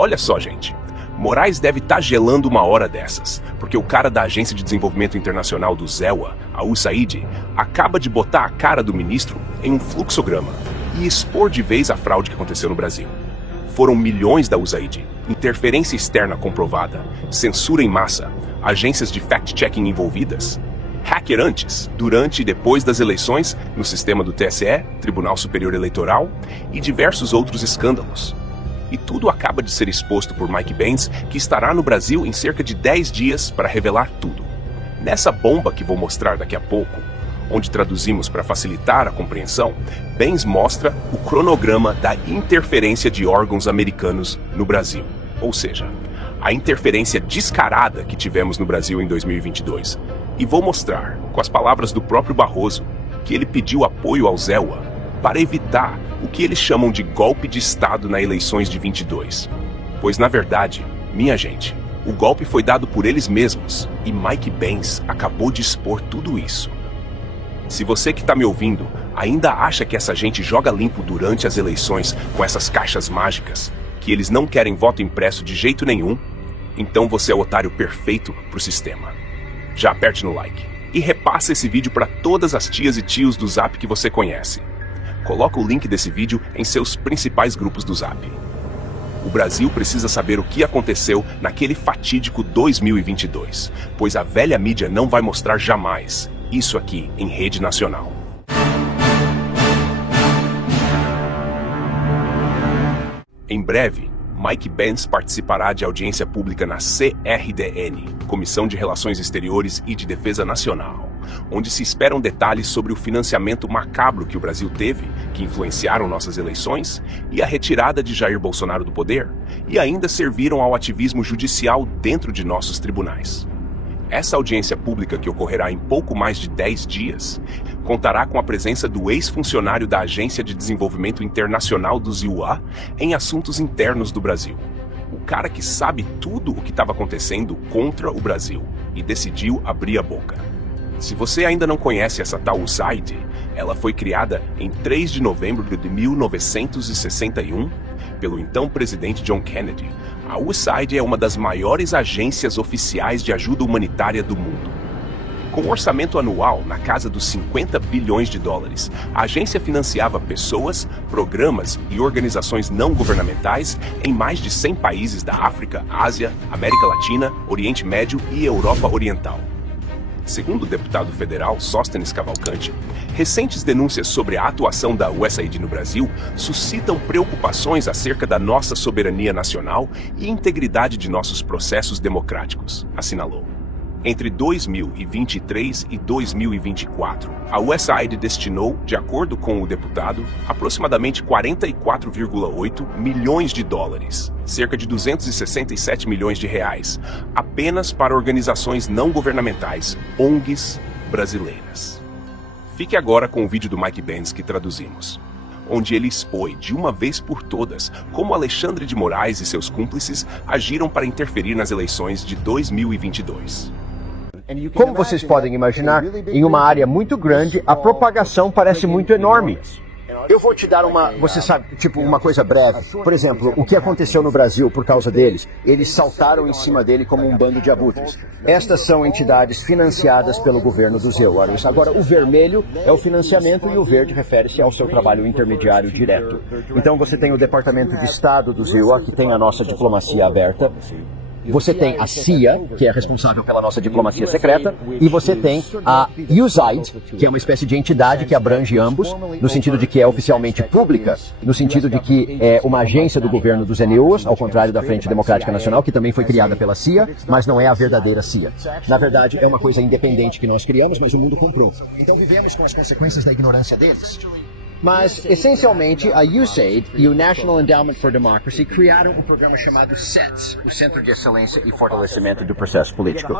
Olha só, gente. Moraes deve estar gelando uma hora dessas, porque o cara da Agência de Desenvolvimento Internacional do ZEWA, a USAID, acaba de botar a cara do ministro em um fluxograma e expor de vez a fraude que aconteceu no Brasil. Foram milhões da USAID, interferência externa comprovada, censura em massa, agências de fact-checking envolvidas, hacker antes, durante e depois das eleições no sistema do TSE, Tribunal Superior Eleitoral, e diversos outros escândalos. E tudo acaba de ser exposto por Mike Benz, que estará no Brasil em cerca de 10 dias para revelar tudo. Nessa bomba que vou mostrar daqui a pouco, onde traduzimos para facilitar a compreensão, Benz mostra o cronograma da interferência de órgãos americanos no Brasil. Ou seja, a interferência descarada que tivemos no Brasil em 2022. E vou mostrar, com as palavras do próprio Barroso, que ele pediu apoio ao ZEWA para evitar o que eles chamam de golpe de Estado nas eleições de 22. Pois, na verdade, minha gente, o golpe foi dado por eles mesmos e Mike Benz acabou de expor tudo isso. Se você que está me ouvindo ainda acha que essa gente joga limpo durante as eleições com essas caixas mágicas, que eles não querem voto impresso de jeito nenhum, então você é o otário perfeito para o sistema. Já aperte no like e repassa esse vídeo para todas as tias e tios do Zap que você conhece. Coloca o link desse vídeo em seus principais grupos do Zap. O Brasil precisa saber o que aconteceu naquele fatídico 2022, pois a velha mídia não vai mostrar jamais isso aqui em rede nacional. Em breve, Mike Benz participará de audiência pública na CRDN, Comissão de Relações Exteriores e de Defesa Nacional, onde se esperam detalhes sobre o financiamento macabro que o Brasil teve, que influenciaram nossas eleições, e a retirada de Jair Bolsonaro do poder, e ainda serviram ao ativismo judicial dentro de nossos tribunais. Essa audiência pública, que ocorrerá em pouco mais de 10 dias, contará com a presença do ex-funcionário da Agência de Desenvolvimento Internacional do ZEWA em assuntos internos do Brasil. O cara que sabe tudo o que estava acontecendo contra o Brasil e decidiu abrir a boca. Se você ainda não conhece essa tal USAID, ela foi criada em 3 de novembro de 1961 pelo então presidente John Kennedy. A USAID é uma das maiores agências oficiais de ajuda humanitária do mundo. Com um orçamento anual na casa dos 50 bilhões de dólares, a agência financiava pessoas, programas e organizações não governamentais em mais de 100 países da África, Ásia, América Latina, Oriente Médio e Europa Oriental. Segundo o deputado federal Sóstenes Cavalcante, recentes denúncias sobre a atuação da USAID no Brasil suscitam preocupações acerca da nossa soberania nacional e integridade de nossos processos democráticos, assinalou. Entre 2023 e 2024, a USAID destinou, de acordo com o deputado, aproximadamente 44,8 milhões de dólares, cerca de 267 milhões de reais, apenas para organizações não governamentais, ONGs brasileiras. Fique agora com o vídeo do Mike Benz que traduzimos, onde ele expõe de uma vez por todas como Alexandre de Moraes e seus cúmplices agiram para interferir nas eleições de 2022. Como vocês podem imaginar, em uma área muito grande, a propagação parece muito enorme. Eu vou te dar você sabe, tipo uma coisa breve. Por exemplo, o que aconteceu no Brasil por causa deles? Eles saltaram em cima dele como um bando de abutres. Estas são entidades financiadas pelo governo do ZEWA. Agora, o vermelho é o financiamento e o verde refere-se ao seu trabalho intermediário direto. Então você tem o Departamento de Estado do ZEWA, que tem a nossa diplomacia aberta. Você tem a CIA, que é responsável pela nossa diplomacia secreta, e você tem a USAID, que é uma espécie de entidade que abrange ambos, no sentido de que é oficialmente pública, no sentido de que é uma agência do governo dos NUs, ao contrário da Frente Democrática Nacional, que também foi criada pela CIA, mas não é a verdadeira CIA. Na verdade, é uma coisa independente que nós criamos, mas o mundo comprou. Então vivemos com as consequências da ignorância deles. Mas, essencialmente, a USAID e o National Endowment for Democracy criaram um programa chamado CETS, o Centro de Excelência e Fortalecimento do Processo Político.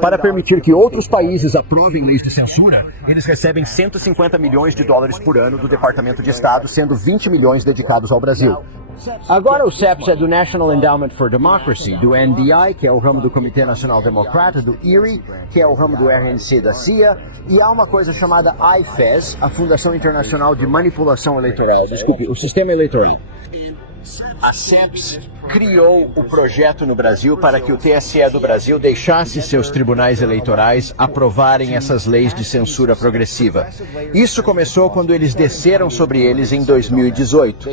Para permitir que outros países aprovem leis de censura, eles recebem 150 milhões de dólares por ano do Departamento de Estado, sendo 20 milhões dedicados ao Brasil. Agora o CEPS é do National Endowment for Democracy, do NDI, que é o ramo do Comitê Nacional Democrata, do IRI, que é o ramo do RNC da CIA, e há uma coisa chamada IFES, a Fundação Internacional de Manipulação Eleitoral, desculpe, o Sistema Eleitoral. A CEPS criou o projeto no Brasil para que o TSE do Brasil deixasse seus tribunais eleitorais aprovarem essas leis de censura progressiva. Isso começou quando eles desceram sobre eles em 2018.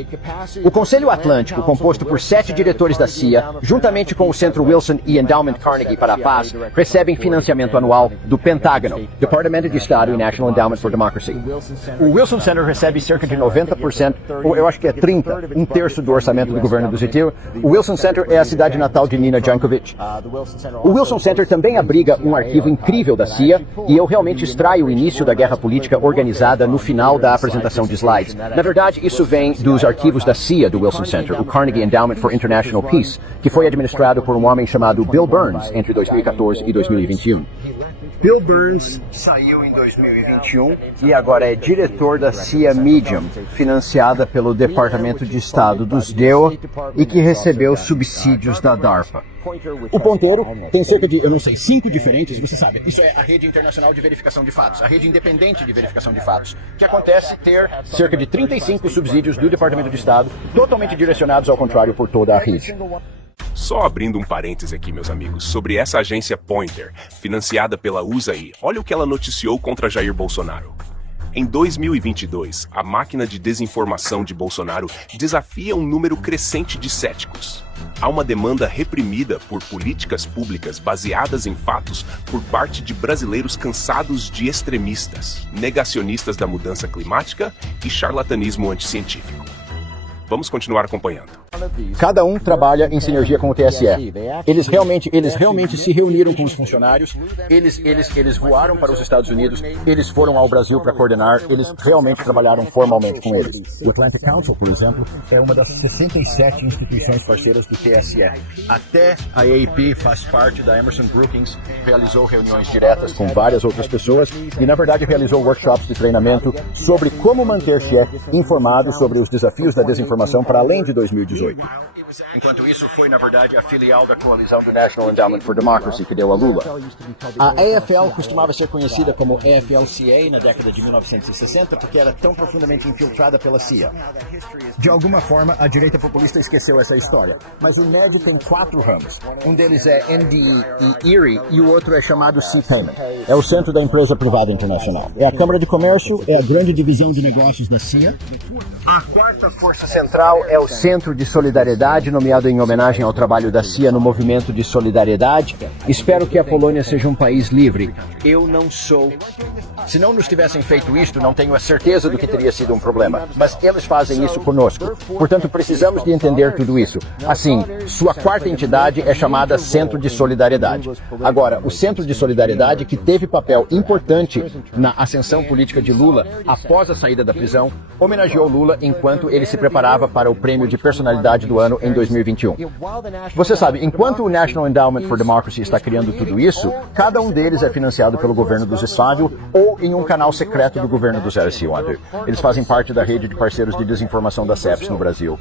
O Conselho Atlântico, composto por 7 diretores da CIA, juntamente com o Centro Wilson e Endowment Carnegie para a Paz, recebem financiamento anual do Pentágono, Departamento de Estado e National Endowment for Democracy. O Wilson Center recebe cerca de 90%, ou eu acho que é 30%, um terço do orçamento do governo do Zitil. O Wilson Center é a cidade natal de Nina Jankovic. O Wilson Center também abriga um arquivo incrível da CIA, e eu realmente extraio o início da guerra política organizada no final da apresentação de slides. Na verdade, isso vem dos arquivos da CIA do Wilson Center, o Carnegie Endowment for International Peace, que foi administrado por um homem chamado Bill Burns entre 2014 e 2021. Bill Burns saiu em 2021 e agora é diretor da CIA Medium, financiada pelo Departamento de Estado dos DEO e que recebeu subsídios da DARPA. O ponteiro tem cerca de, 5 diferentes, você sabe, isso é a rede internacional de verificação de fatos, a rede independente de verificação de fatos, que acontece ter cerca de 35 subsídios do Departamento de Estado, totalmente direcionados ao contrário por toda a rede. Só abrindo um parêntese aqui, meus amigos, sobre essa agência Pointer, financiada pela USAID, olha o que ela noticiou contra Jair Bolsonaro. Em 2022, a máquina de desinformação de Bolsonaro desafia um número crescente de céticos. Há uma demanda reprimida por políticas públicas baseadas em fatos por parte de brasileiros cansados de extremistas, negacionistas da mudança climática e charlatanismo anticientífico. Vamos continuar acompanhando. Cada um trabalha em sinergia com o TSE. Eles realmente se reuniram com os funcionários, eles voaram para os Estados Unidos, eles foram ao Brasil para coordenar, eles realmente trabalharam formalmente com eles. O Atlantic Council, por exemplo, é uma das 67 instituições parceiras do TSE. Até a AAP faz parte da Emerson Brookings, realizou reuniões diretas com várias outras pessoas e, na verdade, realizou workshops de treinamento sobre como manter chefe informado sobre os desafios da desinformação para além de 2018. Enquanto isso, foi, na verdade, a filial da coalizão do National Endowment for Democracy que deu a Lula. A AFL costumava ser conhecida como AFL-CA na década de 1960 porque era tão profundamente infiltrada pela CIA. De alguma forma, a direita populista esqueceu essa história. Mas o NED tem 4 ramos. Um deles é NDE e ERIE e o outro é chamado C-Payment. É o centro da empresa privada internacional. É a Câmara de Comércio, é a grande divisão de negócios da CIA. A quarta força central é o Centro de Solidariedade, nomeado em homenagem ao trabalho da CIA no movimento de solidariedade. Espero que a Polônia seja um país livre. Eu não sou. Se não nos tivessem feito isto, não tenho a certeza do que teria sido um problema. Mas eles fazem isso conosco. Portanto, precisamos de entender tudo isso. Assim, sua quarta entidade é chamada Centro de Solidariedade. Agora, o Centro de Solidariedade, que teve papel importante na ascensão política de Lula após a saída da prisão, homenageou Lula enquanto ele se preparava para o prêmio de personalidade do ano em 2021. Você sabe, enquanto o National Endowment for Democracy está criando tudo isso, cada um deles é financiado pelo governo do Zesfávio ou em um canal secreto do governo do Zé Silva. Eles fazem parte da rede de parceiros de desinformação da CEPS no Brasil.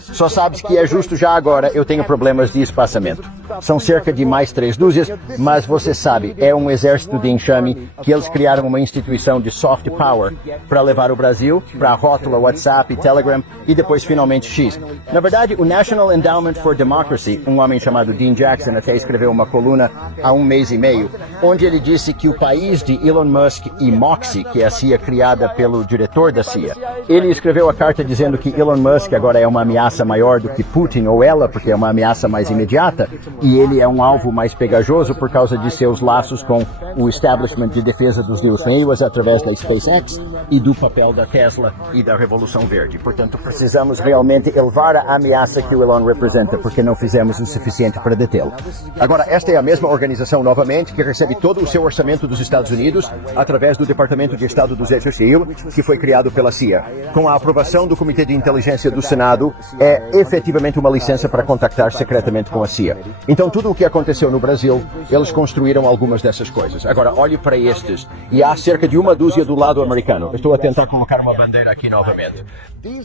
Só sabes que é justo já agora eu tenho problemas de espaçamento. São cerca de mais 3 dúzias, mas você sabe, é um exército de enxame que eles criaram uma instituição de soft power para levar o Brasil para a rótula WhatsApp, Telegram e depois finalmente X. Na verdade, o National Endowment for Democracy, um homem chamado Dean Jackson até escreveu uma coluna há 1 mês e meio, onde ele disse que o país de Elon Musk e Moxie, que é a CIA criada pelo diretor da CIA, ele escreveu a carta dizendo que Elon Musk agora é uma ameaça maior do que Putin ou ela, porque é uma ameaça mais imediata, e ele é um alvo mais pegajoso por causa de seus laços com o establishment de defesa dos News Meios através da SpaceX e do papel da Tesla e da Revolução Verde. Portanto, precisamos realmente elevar a ameaça que o Elon representa, porque não fizemos o suficiente para detê-lo. Agora, esta é a mesma organização, novamente, que recebe todo o seu orçamento dos Estados Unidos através do Departamento de Estado do Zé Cecil, que foi criado pela CIA. Com a aprovação do Comitê de Inteligência do Senado, é efetivamente uma licença para contactar secretamente com a CIA. Então, tudo o que aconteceu no Brasil, eles construíram algumas dessas coisas. Agora, olhe para estes, e há cerca de 1 dúzia do lado americano. Estou a tentar colocar uma bandeira aqui novamente.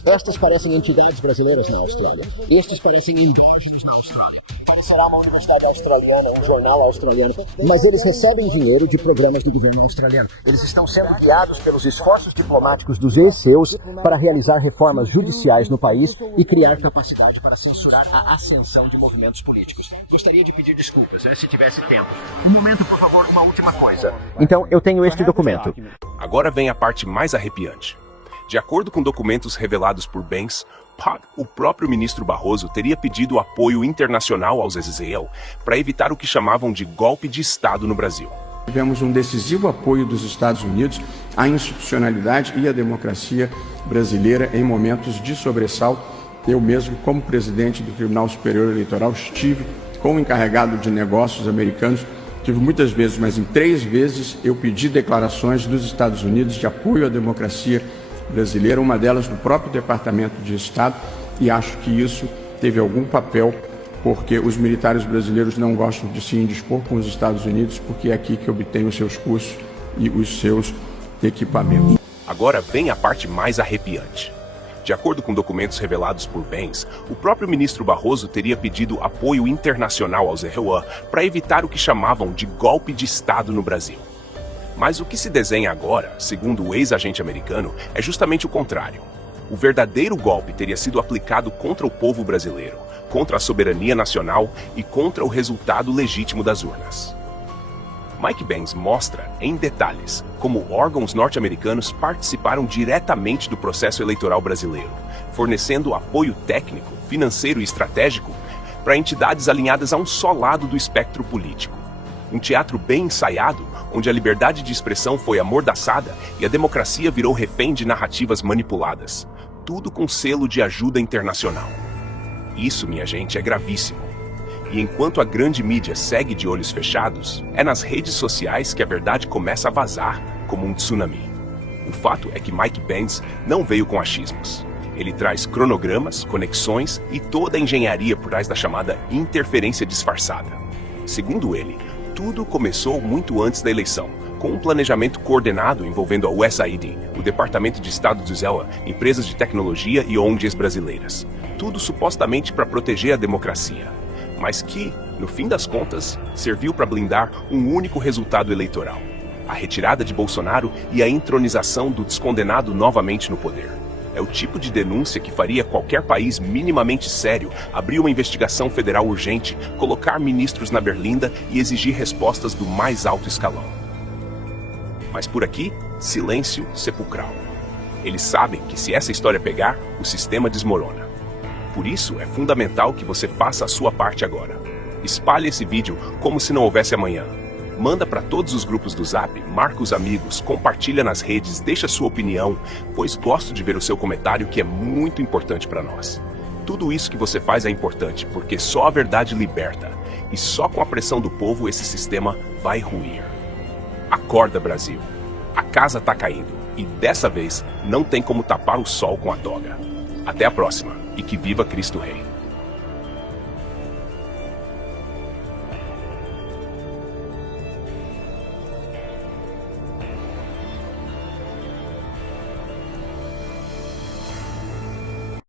Estas parecem entidades brasileiras, não Austrália. Estes parecem endógenos na Austrália. Parecerá uma universidade australiana, um jornal australiano, mas eles recebem dinheiro de programas do governo australiano. Eles estão sendo guiados pelos esforços diplomáticos dos ESEUs para realizar reformas judiciais no país e criar capacidade para censurar a ascensão de movimentos políticos. Gostaria de pedir desculpas, se tivesse tempo. Um momento, por favor, uma última coisa. Então, eu tenho este documento. Agora vem a parte mais arrepiante. De acordo com documentos revelados por Banks, o próprio ministro Barroso teria pedido apoio internacional aos Israel para evitar o que chamavam de golpe de Estado no Brasil. Tivemos um decisivo apoio dos Estados Unidos à institucionalidade e à democracia brasileira em momentos de sobressalto. Eu mesmo, como presidente do Tribunal Superior Eleitoral, estive com o encarregado de negócios americanos. Tive muitas vezes, mas em 3 vezes eu pedi declarações dos Estados Unidos de apoio à democracia brasileira, uma delas no próprio Departamento de Estado, e acho que isso teve algum papel, porque os militares brasileiros não gostam de se indispor com os Estados Unidos, porque é aqui que obtêm os seus cursos e os seus equipamentos. Agora vem a parte mais arrepiante. De acordo com documentos revelados por Banks, o próprio ministro Barroso teria pedido apoio internacional aos Israel para evitar o que chamavam de golpe de Estado no Brasil. Mas o que se desenha agora, segundo o ex-agente americano, é justamente o contrário. O verdadeiro golpe teria sido aplicado contra o povo brasileiro, contra a soberania nacional e contra o resultado legítimo das urnas. Mike Banks mostra, em detalhes, como órgãos norte-americanos participaram diretamente do processo eleitoral brasileiro, fornecendo apoio técnico, financeiro e estratégico para entidades alinhadas a um só lado do espectro político. Um teatro bem ensaiado, onde a liberdade de expressão foi amordaçada e a democracia virou refém de narrativas manipuladas, tudo com selo de ajuda internacional. Isso, minha gente, é gravíssimo. E enquanto a grande mídia segue de olhos fechados, é nas redes sociais que a verdade começa a vazar, como um tsunami. O fato é que Mike Banks não veio com achismos. Ele traz cronogramas, conexões e toda a engenharia por trás da chamada interferência disfarçada. Segundo ele, tudo começou muito antes da eleição, com um planejamento coordenado envolvendo a USAID, o Departamento de Estado de Israel, empresas de tecnologia e ONGs brasileiras. Tudo supostamente para proteger a democracia, mas que, no fim das contas, serviu para blindar um único resultado eleitoral: a retirada de Bolsonaro e a entronização do descondenado novamente no poder. É o tipo de denúncia que faria qualquer país minimamente sério abrir uma investigação federal urgente, colocar ministros na berlinda e exigir respostas do mais alto escalão. Mas por aqui, silêncio sepulcral. Eles sabem que se essa história pegar, o sistema desmorona. Por isso, é fundamental que você faça a sua parte agora. Espalhe esse vídeo como se não houvesse amanhã. Manda para todos os grupos do Zap, marca os amigos, compartilha nas redes, deixa sua opinião, pois gosto de ver o seu comentário, que é muito importante para nós. Tudo isso que você faz é importante, porque só a verdade liberta, e só com a pressão do povo esse sistema vai ruir. Acorda, Brasil! A casa tá caindo, e dessa vez não tem como tapar o sol com a toga. Até a próxima, e que viva Cristo Rei!